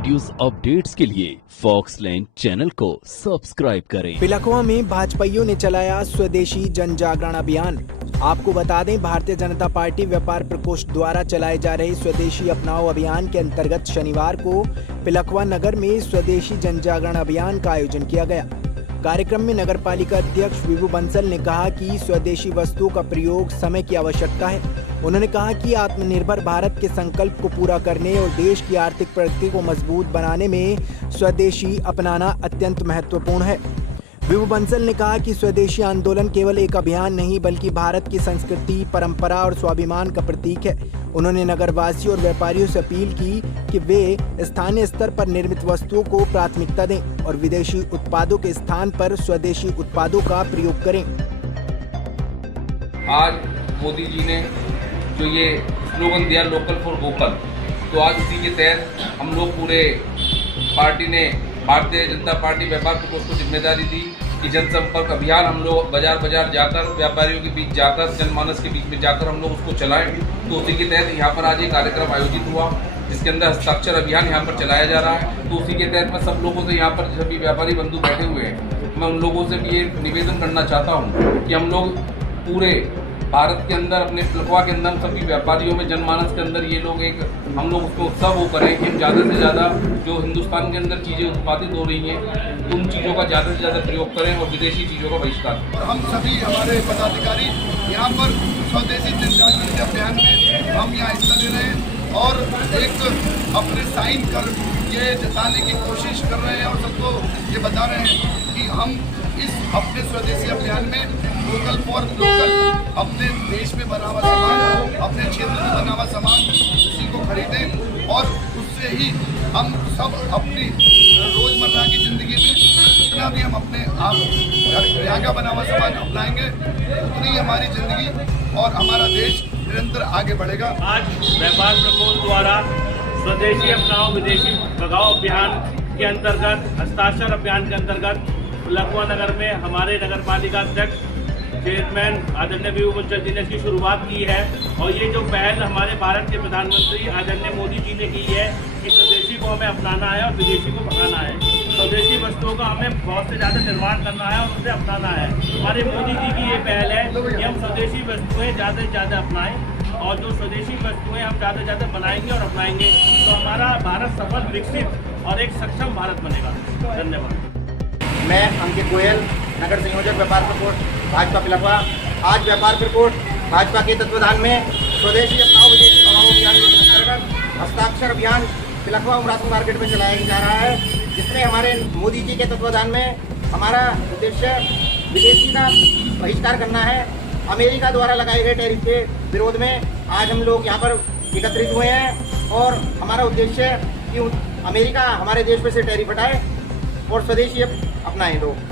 Videos updates के लिए फॉक्सलैंड channel को सब्सक्राइब करें। पिलखवा में भाजपाइयों ने चलाया स्वदेशी जन जागरण अभियान। आपको बता दें, भारतीय जनता पार्टी व्यापार प्रकोष्ठ द्वारा चलाए जा रहे स्वदेशी अपनाओ अभियान के अंतर्गत शनिवार को पिलखवा नगर में स्वदेशी जन जागरण अभियान का आयोजन किया गया। कार्यक्रम में नगर पालिका अध्यक्ष विभू बंसल ने कहा कि स्वदेशी वस्तुओं का प्रयोग समय की आवश्यकता है। उन्होंने कहा कि आत्मनिर्भर भारत के संकल्प को पूरा करने और देश की आर्थिक प्रगति को मजबूत बनाने में स्वदेशी अपनाना अत्यंत महत्वपूर्ण है। विभू बंसल ने कहा कि स्वदेशी आंदोलन केवल एक अभियान नहीं बल्कि भारत की संस्कृति, परंपरा और स्वाभिमान का प्रतीक है। उन्होंने नगरवासियों और व्यापारियों से अपील की कि वे स्थानीय स्तर पर निर्मित वस्तुओं को प्राथमिकता दें और विदेशी उत्पादों के स्थान पर स्वदेशी उत्पादों का प्रयोग करें। आज मोदी जी ने जो ये स्लोगन दिया लोकल फॉर वोकल, तो आज उसी के तहत हम लोग पूरे पार्टी ने भारतीय जनता पार्टी व्यापार प्रकोष्ठ को जिम्मेदारी दी कि जनसंपर्क अभियान हम लोग बाजार बाजार जाकर, व्यापारियों के बीच जाकर, जनमानस के बीच में जाकर हम लोग उसको चलाएं। तो उसी के तहत यहाँ पर आज एक कार्यक्रम आयोजित हुआ जिसके अंदर हस्ताक्षर अभियान यहाँ पर चलाया जा रहा है। तो उसी के तहत मैं सब लोगों से, यहाँ पर सभी व्यापारी बंधु बैठे हुए हैं, मैं उन लोगों से भी ये निवेदन करना चाहता हूँ कि हम लोग पूरे भारत के अंदर, अपने पिलखवा के अंदर, सभी व्यापारियों में, जनमानस के अंदर ये लोग एक हम लोग उसको उत्सव वो करें कि हम ज़्यादा से ज़्यादा जो हिंदुस्तान के अंदर चीज़ें उत्पादित हो रही हैं उन चीज़ों का ज़्यादा से ज़्यादा प्रयोग करें और विदेशी चीज़ों का बहिष्कार। और हम सभी हमारे पदाधिकारी यहाँ पर स्वदेशी जन जागरण के अभियान में हम यहाँ हिस्सा ले रहे हैं और एक अपने साइन कर ये जताने की कोशिश कर रहे हैं और सबको ये बता रहे हैं कि हम इस अपने स्वदेशी अभियान में लोकल फॉर लोकल, अपने देश में बना हुआ सामान, अपने क्षेत्र में बना हुआ सामान उसी को खरीदें और उससे ही हम सब अपनी रोज़मर्रा की ज़िंदगी में जितना भी हम अपने आप यहाँ का बना हुआ सामान अपनाएंगे उतनी हमारी ज़िंदगी और हमारा देश निरंतर आगे बढ़ेगा। आज व्यापार प्रकोष्ठ द्वारा स्वदेशी अपनाओ विदेशी भगाओ अभियान के अंतर्गत, हस्ताक्षर अभियान के अंतर्गत पिलखवा नगर में हमारे नगर पालिका अध्यक्ष चेयरमैन आदरणीय विभू बंसल जी ने इसकी शुरुआत की है। और ये जो पहल हमारे भारत के प्रधानमंत्री आदरणीय मोदी जी ने की है कि स्वदेशी को हमें अपनाना है और विदेशी को भगाना है। स्वदेशी वस्तुओं का हमें बहुत से ज़्यादा निर्माण करना है और उसे अपनाना है। हमारे मोदी जी की ये पहल है कि हम स्वदेशी वस्तुएँ ज़्यादा से ज़्यादा अपनाएं और जो स्वदेशी वस्तुएँ हम ज़्यादा से ज़्यादा बनाएंगे और अपनाएंगे तो हमारा भारत सफल, विकसित और एक सक्षम भारत बनेगा। धन्यवाद। मैं अंकित गोयल, नगर संयोजक व्यापार प्रकोष्ठ भाजपा पिलखवा। आज व्यापार प्रकोष्ठ भाजपा के तत्वाधान में स्वदेशी अपनाओ विदेशी भगाओ अभियान के अंतर्गत हस्ताक्षर अभियान पिलखवा उमरासन मार्केट में चलाया जा रहा है, जिसमें हमारे मोदी जी के तत्वाधान में हमारा उद्देश्य विदेशी का बहिष्कार करना है। अमेरिका द्वारा लगाए गए टैरिफ के विरोध में आज हम लोग यहाँ पर एकत्रित हुए हैं और हमारा उद्देश्य कि अमेरिका हमारे देश में से टैरिफ हटाए और स्वदेशी अपनाएं लोग।